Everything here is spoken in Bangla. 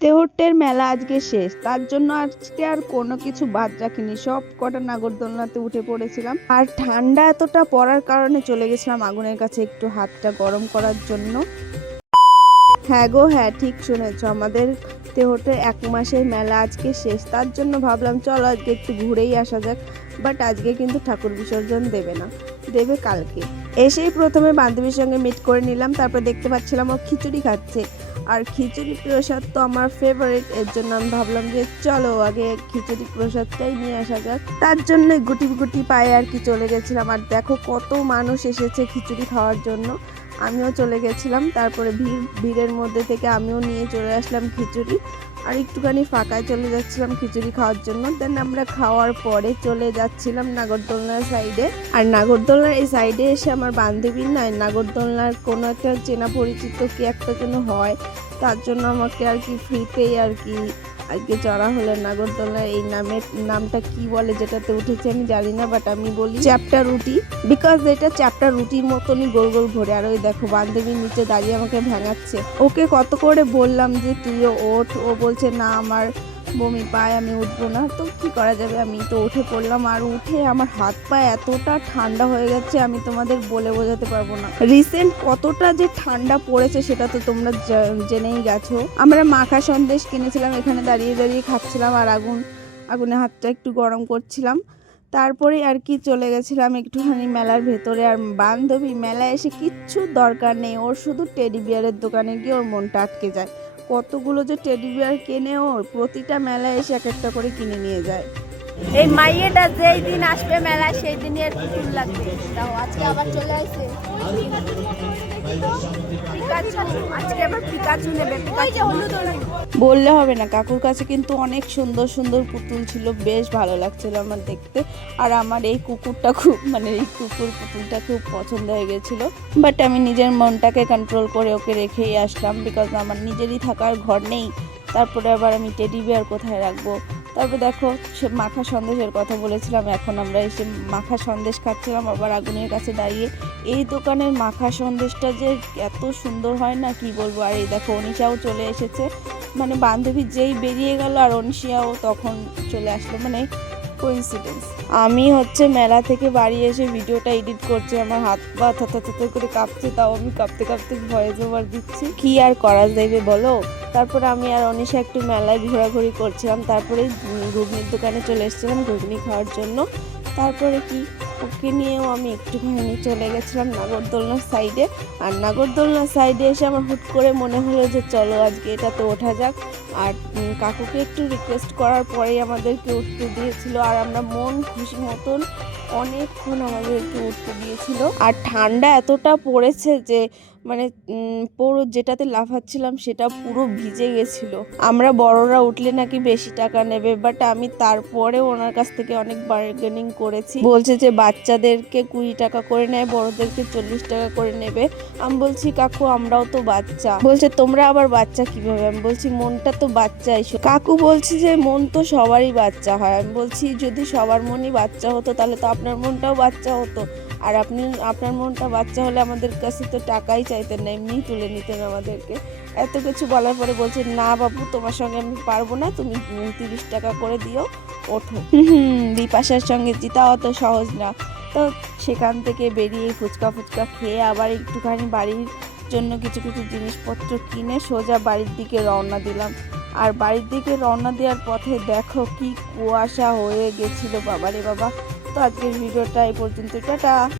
তেহট্টের মেলা আজকে শেষ। তার জন্য আজকে আর কোনো কিছু বাদ রাখিনি। সব কটা নাগরদোলনাতে উঠে পড়েছিলাম। আর ঠান্ডা এতটা পড়ার কারণে চলে গেছিলাম আগুনের কাছে একটু হাতটা গরম করার জন্য। হ্যাঁ গো হ্যাঁ ঠিক শুনেছ। আমাদের তেহটে এক মাসের মেলা আজকে শেষ। তার জন্য ভাবলাম, চলো আজকে একটু ঘুরেই আসা যাক। বাট আজকে কিন্তু ঠাকুর বিসর্জন দেবে না, দেবে কালকে। এসেই প্রথমে বান্ধবীর সঙ্গে মিট করে নিলাম। তারপর দেখতে পাচ্ছিলাম ও খিচুড়ি খাচ্ছে। আর খিচুড়ি প্রসাদ তো আমার ফেভারিট এর জন্য আমি ভাবলাম যে চলো আগে খিচুড়ি প্রসাদটাই নিয়ে আসা যাক। তার জন্য গুটি গুটি পায়ে আর কি চলে গেছিলাম। আর দেখো কত মানুষ এসেছে খিচুড়ি খাওয়ার জন্য। আমিও চলে গেছিলাম, তারপরে ভিড়, ভিড়ের মধ্যে থেকে আমিও নিয়ে চলে আসলাম খিচুড়ি। আর একটুখানি ফাঁকায় চলে যাচ্ছিলাম খিচুড়ি খাওয়ার জন্য। দেন আমরা খাওয়ার পরে চলে যাচ্ছিলাম নাগরদোলনার সাইডে আর নাগরদোলনার এই সাইডে এসে আমার বান্ধবী নয় নাগরদোলনার কোনো একটা চেনা পরিচিত কি একটা যেন হয়, তার জন্য আমাকে আর কি ফ্রিতেই আর কি আজকে চড়া হলো নাগরদোলা, এই নামের নামটা কি বলে যেটাতে উঠেছে আমি জানি না বাট আমি বলি চ্যাপ্টার রুটি বিকজ এটা চ্যাপ্টার রুটির মতনই গোল গোল ভরে আর ওই দেখো, বান্ধবীর নিচে দাঁড়িয়ে আমাকে ভেঙাচ্ছে ওকে কত করে বললাম যে, তুইও ওঠ। ও বলছে, না, আমার বমি পায়, আমি উঠবো না। তো কি করা যাবে? আমি তো উঠে পড়লাম আর উঠে আমার হাত পা এতটা ঠান্ডা হয়ে গেছে, আমি তোমাদের বলে বোঝাতে পারব না। রিসেন্ট কতটা যে ঠান্ডা পড়েছে সেটা তো তোমরা জেনেই গেছো। আমরা মাখা সন্দেশ কিনেছিলাম, এখানে দাঁড়িয়ে দাঁড়িয়ে খাচ্ছিলাম আর আগুন, আগুনে হাতটা একটু গরম করছিলাম। তারপরে আর কি চলে গেছিলাম একটুখানি মেলার ভেতরে। আর বান্ধবী মেলায় এসে কিচ্ছু দরকার নেই, ওর শুধু টেডি বিয়ারের দোকানে গিয়ে ওর মনটা আটকে যায়। কতগুলো যে টেডি বিয়ার কেনে ওর প্রতিটা মেলায় এসে এক একটা করে কিনে নিয়ে যায়। এই মাইয়েটা যেই দিন আসবে মেলা সেই দিনই আর পুতুল লাগবে। তাও আজকে আবার চলে আসে। বললে হবে না, কাকুর কাছে কিন্তু অনেক সুন্দর সুন্দর পুতুল ছিল, বেশ ভালো লাগছিল আমার দেখতে। আর আমার এই কুকুরটা খুব মানে এই কুকুর পুতুলটা খুব পছন্দ হয়ে গেছিল। বাট আমি নিজের মনটাকে কন্ট্রোল করে ওকে রেখেই আসলাম বিকজ আমার নিজেরই থাকার ঘর নেই। তারপরে আবার আমি টেডি বিয়ার কোথায় রাখব? তারপর দেখো, সে মাখা সন্দেশের কথা বলেছিলাম, এখন আমরা এসে মাখা সন্দেশ খাচ্ছিলাম, আবার আগুনের কাছে দাঁড়িয়ে এই দোকানের মাখা সন্দেশটা যে এত সুন্দর হয় না, কি বলব? আর এই দেখো, অনিশাও চলে এসেছে। মানে বান্ধবী যেই বেরিয়ে গেল আর অনিশিয়াও তখন চলে আসলো মানে কোইন্সিডেন্স আমি হচ্ছে মেলা থেকে বাড়ি এসে ভিডিওটা এডিট করছি, আমার হাত পা থাতা থাতা করে কাঁপছে, তাও আমি কাঁপতে কাঁপতে ভয়েস ওভার দিচ্ছি। কি আর করা যাবে বলো? তারপরে আমি আর অনিশা একটু মেলায় ঘোরাঘুরি করছিলাম। তারপরে ঘুগনির দোকানে চলে এসেছিলাম ঘুগনি খাওয়ার জন্য। তারপরে কি, ওকে নিয়েও আমি একটুখানি চলে গেছিলাম নাগরদোলনার সাইডে আর নাগরদোলনার সাইডে এসে আমার হুট করে মনে হলো যে চলো আজকে এটা তো ওঠা যাক। আর কাকুকে একটু রিকোয়েস্ট করার পরেই আমাদেরকে উঠতে দিয়েছিল। আর আমরা মন খুশি মতন অনেকক্ষণ আমাদেরকে উঠতে দিয়েছিল। আর ঠান্ডা এতটা পড়েছে যে মানে পুরো যেটাতে লাফাচ্ছিলাম সেটা পুরো ভিজে গেছিল। আমরা বড়রা উঠলে নাকি বেশি টাকা নেবে বাট আমি তারপরে ওনার কাছ থেকে অনেক বার্গেনিং করেছি। বলছে যে, বাচ্চাদেরকে কুড়ি টাকা করে নেয়, বড়দেরকে চল্লিশ টাকা করে নেবে। আমি বলছি, কাকু, আমরাও তো বাচ্চা। বলছে, তোমরা আবার বাচ্চা কীভাবে? আমি বলছি, মনটা তো বাচ্চাই কাকু বলছে যে মন তো সবারই বাচ্চা হয়। আমি বলছি যদি সবার মনই বাচ্চা হতো তাহলে তো আপনার মনটাও বাচ্চা হতো। আর আপনি আপনার মনটা বাচ্চা হলে আমাদের কাছে তো টাকাই চাইতেন না এমনিই তুলে নিতেন আমাদেরকে। এত কিছু বলার পরে বলছে না বাবু তোমার সঙ্গে আমি পারব না তুমি তিরিশ টাকা করে দিও ওঠো। বিপাশার সঙ্গে জিতা অত সহজ না। তো সেখান থেকে বেরিয়ে ফুচকা ফুচকা খেয়ে আবার একটুখানি বাড়ির জন্য কিছু কিছু জিনিসপত্র কিনে সোজা বাড়ির দিকে রওনা দিলাম। আর বাড়ির দিকে রওনা দেওয়ার পথে দেখো কি কুয়াশা হয়ে গেছিল। বাবারে বাবা, তো আজকের ভিডিওটা এই পর্যন্ত। টাটা!